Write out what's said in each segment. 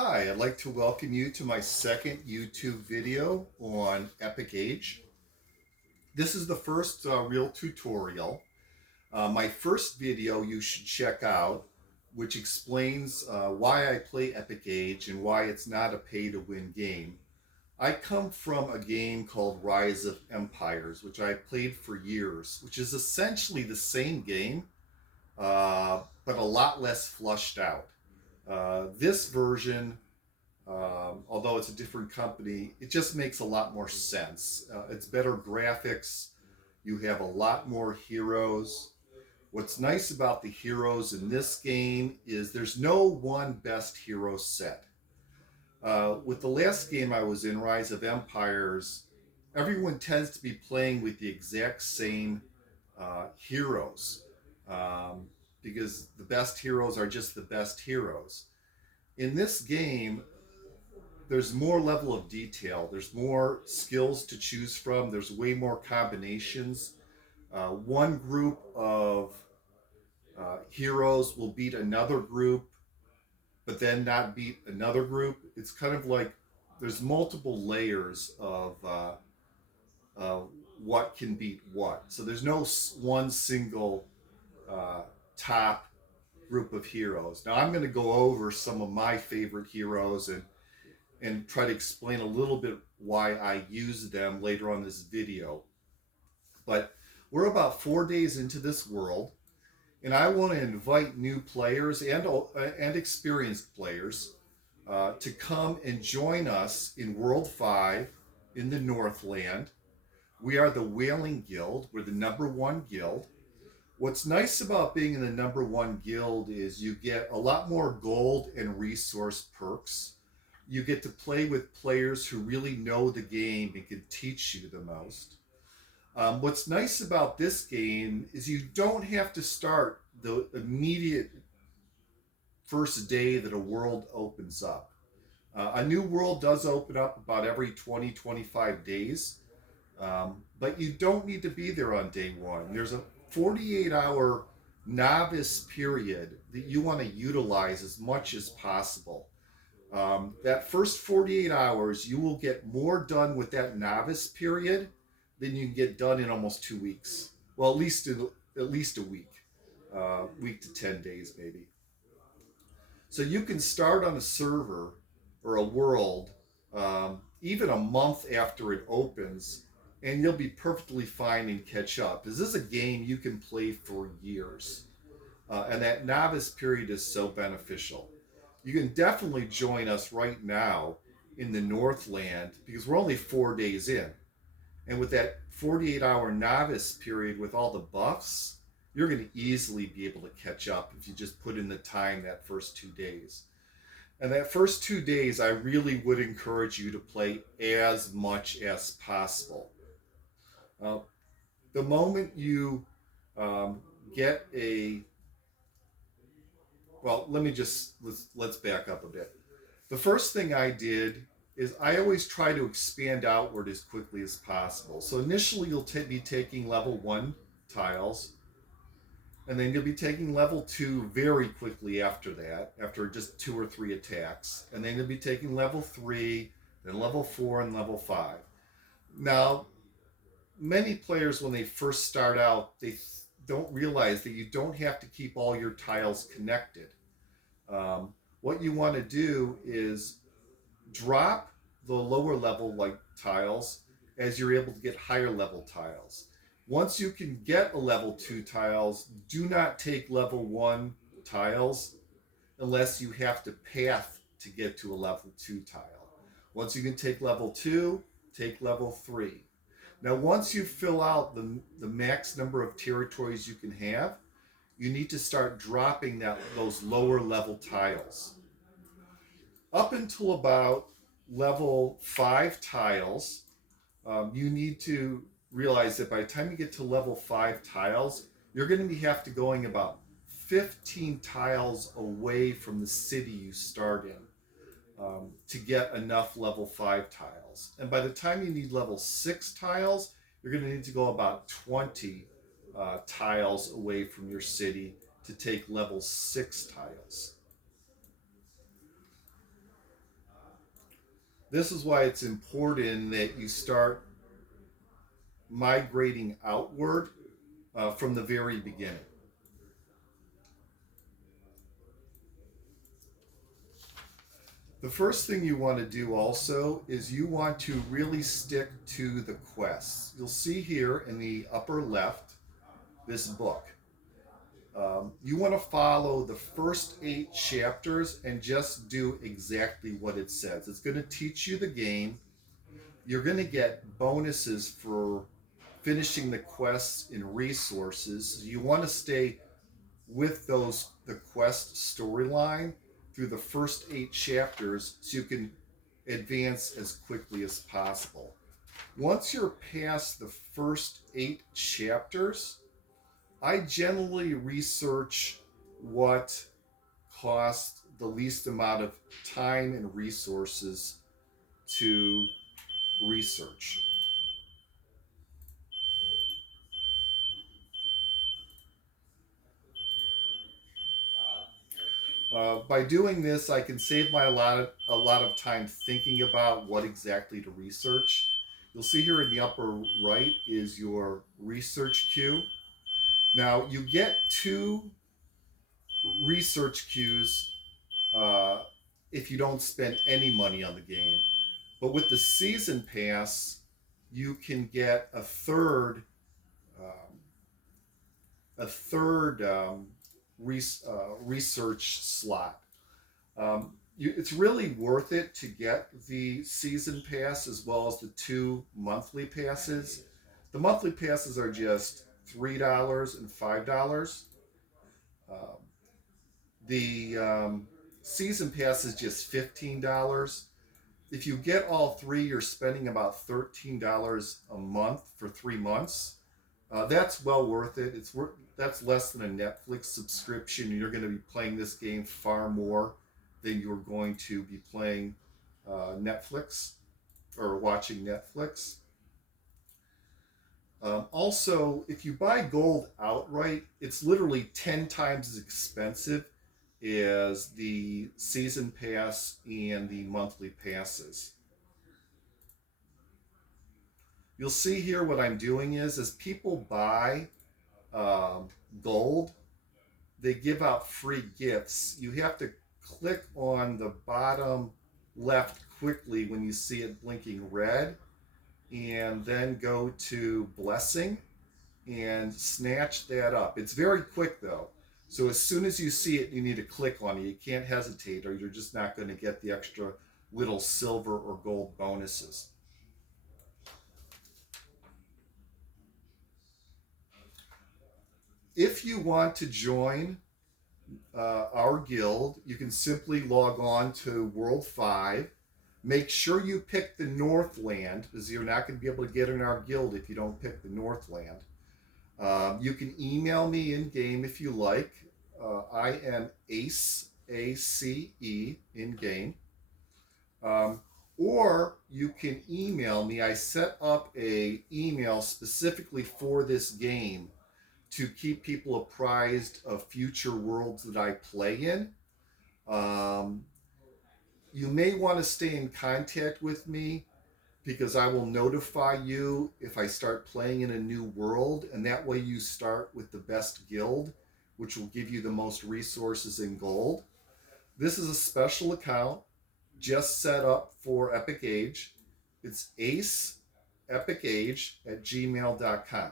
Hi, I'd like to welcome you to my second YouTube video on Epic Age. This is the first real tutorial. My first video you should check out, which explains why I play Epic Age and why it's not a pay-to-win game. I come from a game called Rise of Empires, which I played for years, which is essentially the same game, but a lot less flushed out. This version, although it's a different company, it just makes a lot more sense. It's better graphics. You have a lot more heroes. What's nice about the heroes in this game is there's no one best hero set. With the last game I was in, Rise of Empires, everyone tends to be playing with the exact same heroes because the best heroes are just the best heroes. In this game, there's more level of detail. There's more skills to choose from. There's way more combinations. One group of heroes will beat another group, but then not beat another group. It's kind of like there's multiple layers of what can beat what. So there's no one single uh, top group of heroes. Now I'm going to go over some of my favorite heroes and try to explain a little bit why I use them later on this video. But we're about 4 days into this world, and I want to invite new players and experienced players to come and join us in World 5 in the Northland. We are the Whaling Guild. We're the #1 guild. What's nice about being in the #1 guild is you get a lot more gold and resource perks. You get to play with players who really know the game and can teach you the most. What's nice about this game is you don't have to start the immediate first day that a world opens up. A new world does open up about every 20, 25 days, but you don't need to be there on day one. There's a 48-hour novice period that you want to utilize as much as possible. That first 48 hours, you will get more done with that novice period than you can get done in almost 2 weeks. Well, at least a week, week to 10 days maybe. So you can start on a server or a world even a month after it opens, and you'll be perfectly fine and catch up. This is a game you can play for years, and that novice period is so beneficial. You can definitely join us right now in the Northland because we're only 4 days in. And with that 48-hour novice period with all the buffs, you're going to easily be able to catch up if you just put in the time that first 2 days. And that first 2 days, I really would encourage you to play as much as possible. Uh, the moment you get a well, let's back up a bit. The first thing I did is I always try to expand outward as quickly as possible. So initially you'll be taking level 1 tiles, and then you'll be taking level 2 very quickly after that, after just 2 or 3 attacks. And then you'll be taking level 3, then level 4, and level 5. Now, many players, when they first start out, they don't realize that you don't have to keep all your tiles connected. What you want to do is drop the lower level like tiles as you're able to get higher level tiles. Once you can get a level 2 tiles, do not take level 1 tiles unless you have to path to get to a level 2 tile. Once you can take level 2, take level 3. Now, once you fill out the max number of territories you can have, you need to start dropping those lower level tiles. Up until about level 5 tiles, you need to realize that by the time you get to level 5 tiles, you're going to have to going about 15 tiles away from the city you start in to get enough level 5 tiles. And by the time you need level 6 tiles, you're going to need to go about 20 tiles away from your city to take level 6 tiles. This is why it's important that you start migrating outward from the very beginning. The first thing you want to do also is you want to really stick to the quests. You'll see here in the upper left this book. You want to follow the first 8 chapters and just do exactly what it says. It's going to teach you the game. You're going to get bonuses for finishing the quests and resources. You want to stay with the quest storyline through the first 8 chapters so you can advance as quickly as possible. Once you're past the first 8 chapters, I generally research what costs the least amount of time and resources to research. By doing this, I can save a lot of time thinking about what exactly to research. You'll see here in the upper right is your research queue. Now you get 2 research queues uh, if you don't spend any money on the game. But with the season pass, you can get um, a third research slot. It's really worth it to get the season pass as well as the 2 monthly passes. The monthly passes are just $3 and $5. Um, the season pass is just $15. If you get all 3, you're spending about $13 a month for 3 months. That's well worth it. That's less than a Netflix subscription. You're going to be playing this game far more than you're going to be playing Netflix or watching Netflix. Also, if you buy gold outright, it's literally 10 times as expensive as the season pass and the monthly passes. You'll see here what I'm doing is as people buy um, gold, they give out free gifts. You have to click on the bottom left quickly when you see it blinking red, and then go to blessing and snatch that up. It's very quick though. So as soon as you see it, you need to click on it. You can't hesitate, or you're just not going to get the extra little silver or gold bonuses. If you want to join our guild, you can simply log on to World 5. Make sure you pick the Northland, because you're not going to be able to get in our guild if you don't pick the Northland. You can email me in game if you like. I am Ace, ACE, in game. Um, or you can email me. I set up a email specifically for this game to keep people apprised of future worlds that I play in. Um, you may want to stay in contact with me because I will notify you if I start playing in a new world, and that way you start with the best guild, which will give you the most resources in gold. This is a special account just set up for Epic Age. It's aceepicage@gmail.com.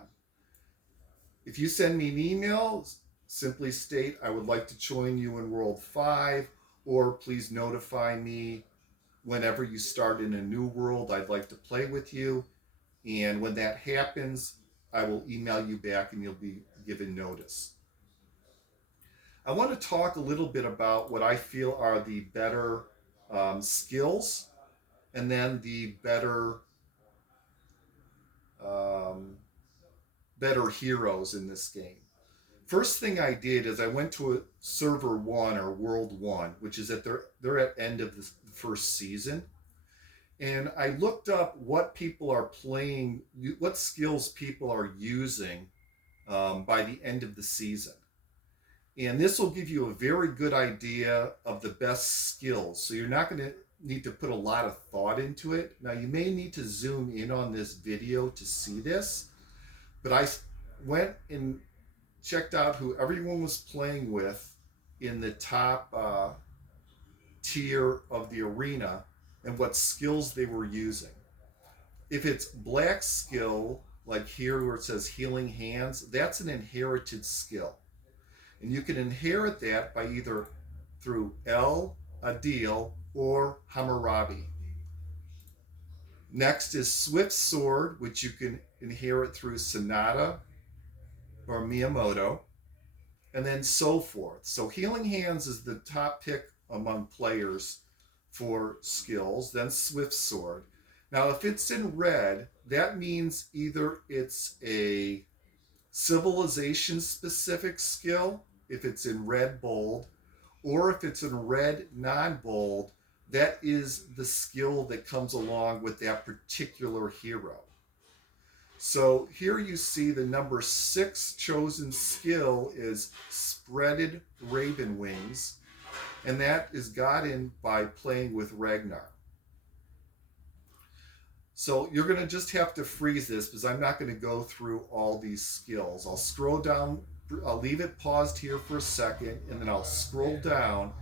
If you send me an email, simply state I would like to join you in World 5, or please notify me whenever you start in a new world. I'd like to play with you. And when that happens, I will email you back and you'll be given notice. I want to talk a little bit about what I feel are the better skills and then the um, better heroes in this game. First thing I did is I went to a server 1 or world 1, which is at they're at end of the first season, and I looked up what people are playing, what skills people are using by the end of the season. And this will give you a very good idea of the best skills. So you're not going to need to put a lot of thought into it. Now, you may need to zoom in on this video to see this, but I went and checked out who everyone was playing with in the top tier of the arena and what skills they were using. If it's black skill, like here where it says healing hands, that's an inherited skill. And you can inherit that by either through El, Adil, or Hammurabi. Next is Swift Sword, which you can inherit through Sonata or Miyamoto, and then so forth. So Healing Hands is the top pick among players for skills, then Swift Sword. Now, if it's in red, that means either it's a civilization specific skill, if it's in red bold, or if it's in red non bold, that is the skill that comes along with that particular hero. So here you see the number 6 chosen skill is Spreaded Raven Wings, and that is gotten by playing with Ragnar. So you're going to just have to freeze this because I'm not going to go through all these skills. I'll scroll down, I'll leave it paused here for a second, and then I'll scroll down,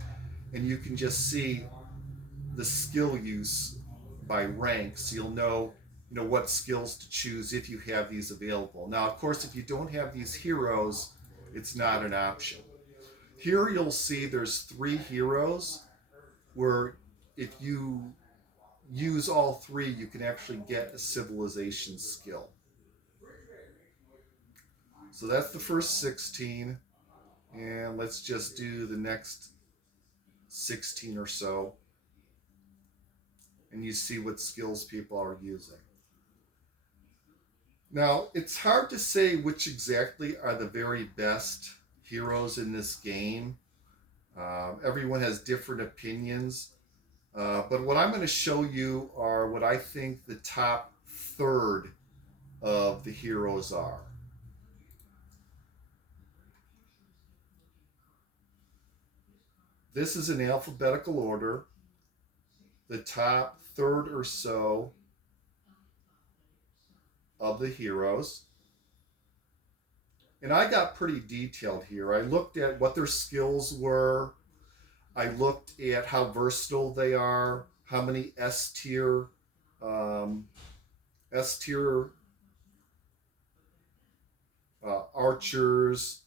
and you can just see the skill use by rank, so you'll know what skills to choose if you have these available. Now, of course, if you don't have these heroes, it's not an option. Here you'll see there's 3 heroes where if you use all 3, you can actually get a civilization skill. So that's the first 16, and let's just do the next 16 or so, and you see what skills people are using. Now, it's hard to say which exactly are the very best heroes in this game. Everyone has different opinions. But what I'm going to show you are what I think the top third of the heroes are. This is in alphabetical order. The top third or so of the heroes. And I got pretty detailed here. I looked at what their skills were. I looked at how versatile they are, how many S tier archers,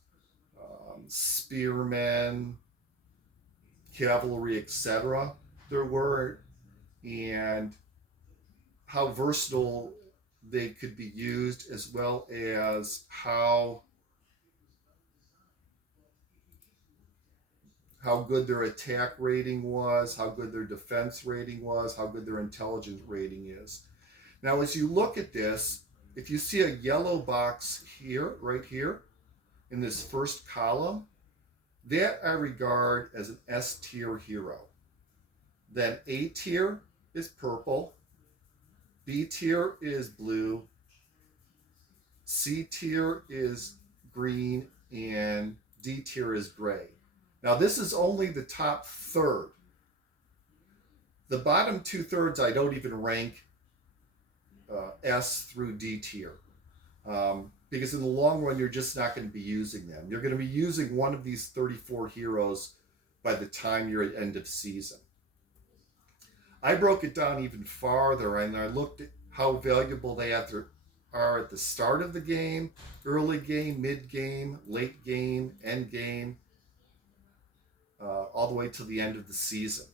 spearmen, cavalry, etc. there were, and how versatile they could be used, as well as how good their attack rating was, how good their defense rating was, how good their intelligence rating is. Now, as you look at this, if you see a yellow box here, right here, in this first column, that I regard as an S tier hero. Then A tier is purple, B tier is blue, C tier is green, and D tier is gray. Now, this is only the top third. The bottom 2/3 I don't even rank S through D tier. Because in the long run, you're just not going to be using them. You're going to be using one of these 34 heroes by the time you're at end of season. I broke it down even farther, and I looked at how valuable they are at the start of the game, early game, mid game, late game, end game, all the way to the end of the season.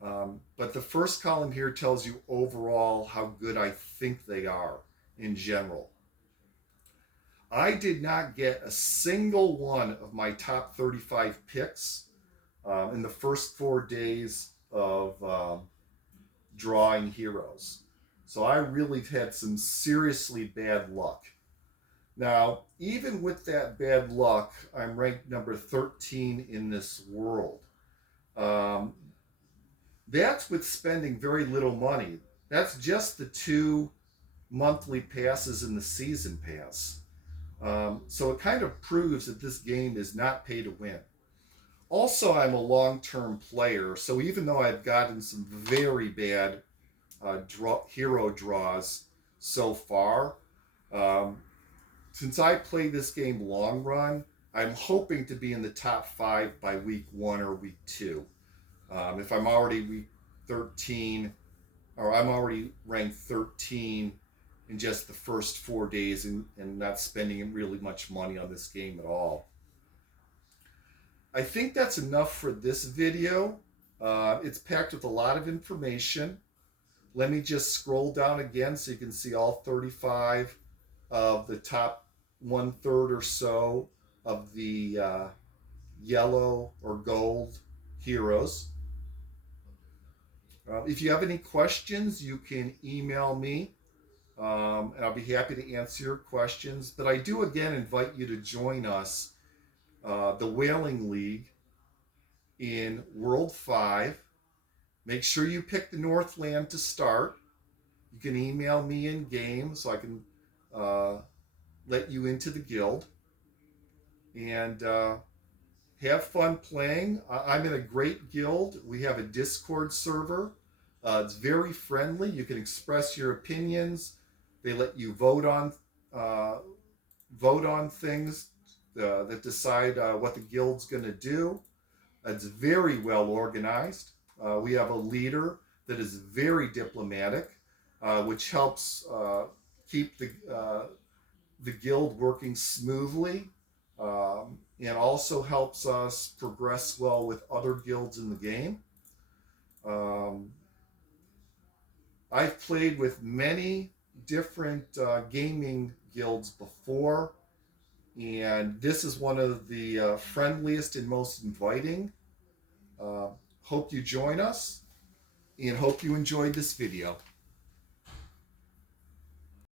But the first column here tells you overall how good I think they are in general. I did not get a single one of my top 35 picks in the first 4 days of drawing heroes. So I really had some seriously bad luck. Now, even with that bad luck, I'm ranked number 13 in this world. That's with spending very little money. That's just the 2 monthly passes and the season pass. So it kind of proves that this game is not pay to win. Also, I'm a long-term player, so even though I've gotten some very bad hero draws so far, um, since I play this game long run, I'm hoping to be in the top 5 by week 1 or week 2. If I'm already week 13, or I'm already ranked 13 in just the first 4 days, and not spending really much money on this game at all. I think that's enough for this video. It's packed with a lot of information. Let me just scroll down again so you can see all 35 of the top 1/3 or so of the yellow or gold heroes. If you have any questions, you can email me, and I'll be happy to answer your questions. But I do again invite you to join us, the Whaling League, in World 5. Make sure you pick the Northland to start. You can email me in game so I can let you into the guild. And have fun playing. I'm in a great guild. We have a Discord server. It's very friendly. You can express your opinions. They let you vote on things that decide what the guild's going to do. It's very well organized. We have a leader that is very diplomatic, which helps keep the guild working smoothly, and also helps us progress well with other guilds in the game. I've played with many different gaming guilds before, and this is one of the friendliest and most inviting. Hope you join us, and hope you enjoyed this video.